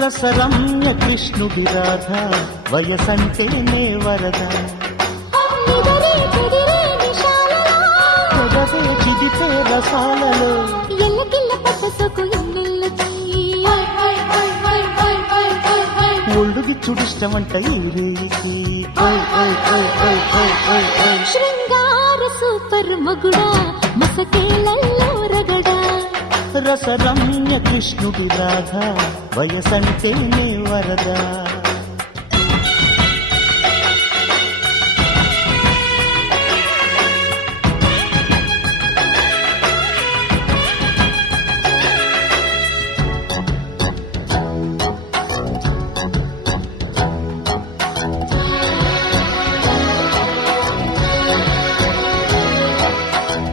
రసరమ్య కృష్ణుడి రాధ వయసంటేనే వరద పెదవే చిదితే రసాలలో ఒళ్ళుది చుడిష్టమంట ఈ రేయికి శృంగార సూపర్ మగుడా మసకేలల్లో రగడా రసరమ్య కృష్ణుడి రాధ వయసంటేనే వరద